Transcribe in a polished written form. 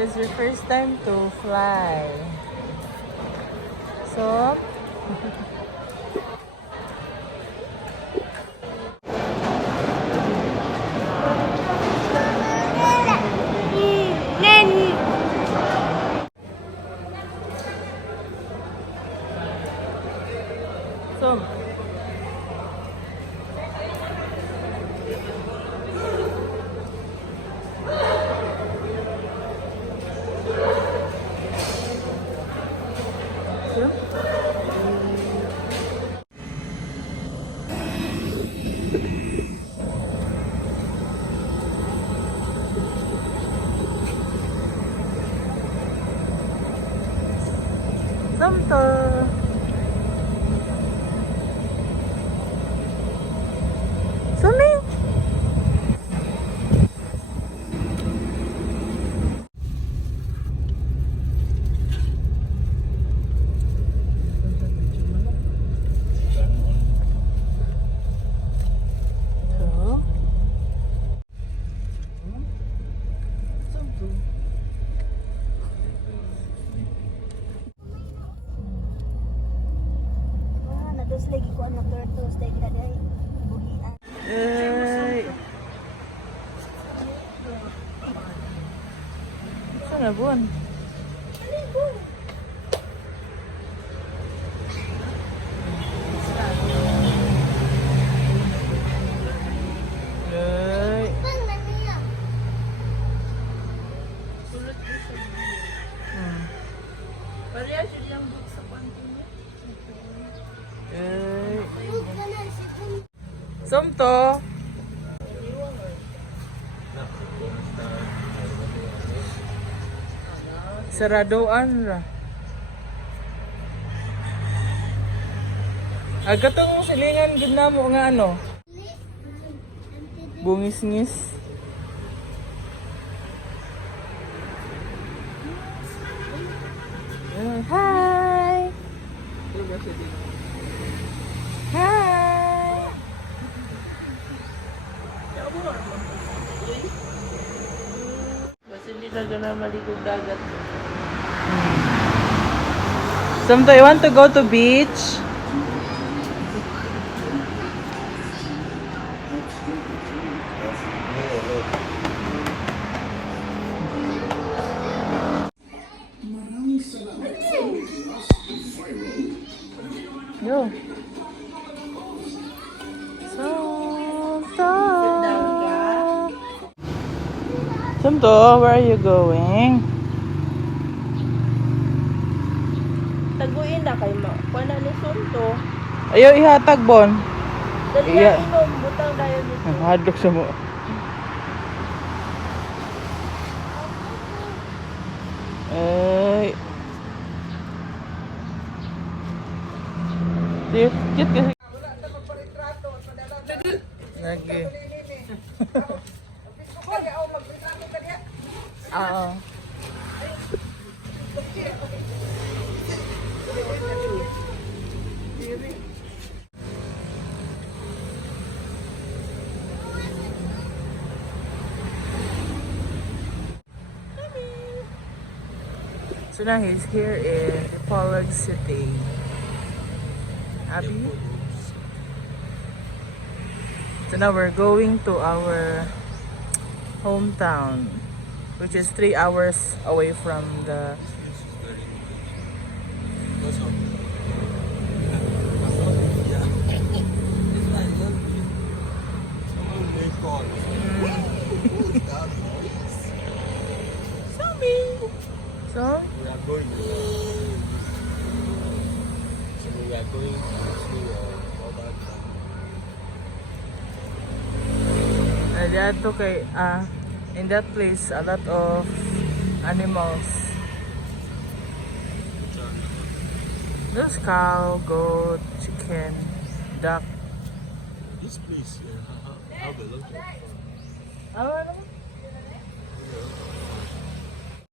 it's your first time to fly. So, so, Samto. Sumi. Terus lagi ko anak turtles lagi ada buhian. Ay. Sana buwan? Ay. Pareha siya yung book sa kwanto niya. Ay. Samto. Saradoan ra. Aga tong silingan gud namo nga ano. Bungis-ngis. Hi. Hi. Kasi hindi na gana maligog dagat. Samto, you want to go to beach? Yo. Samto. Samto, where are you going? Taguin na kay ma. Kuana ni Sunto. Ayaw ihatag bon. Dali Iya. na inom butang dayon nito. Hadlok sa mo. Ay. Cute kasi. Lagi. Oo. So now he's here in Polog City. Happy? So now we're going to our hometown, which is 3 hours away from the... So? We are going to Dito kay in that place a lot of animals. There's cow, goat, chicken, duck. this place have a lot of Ano?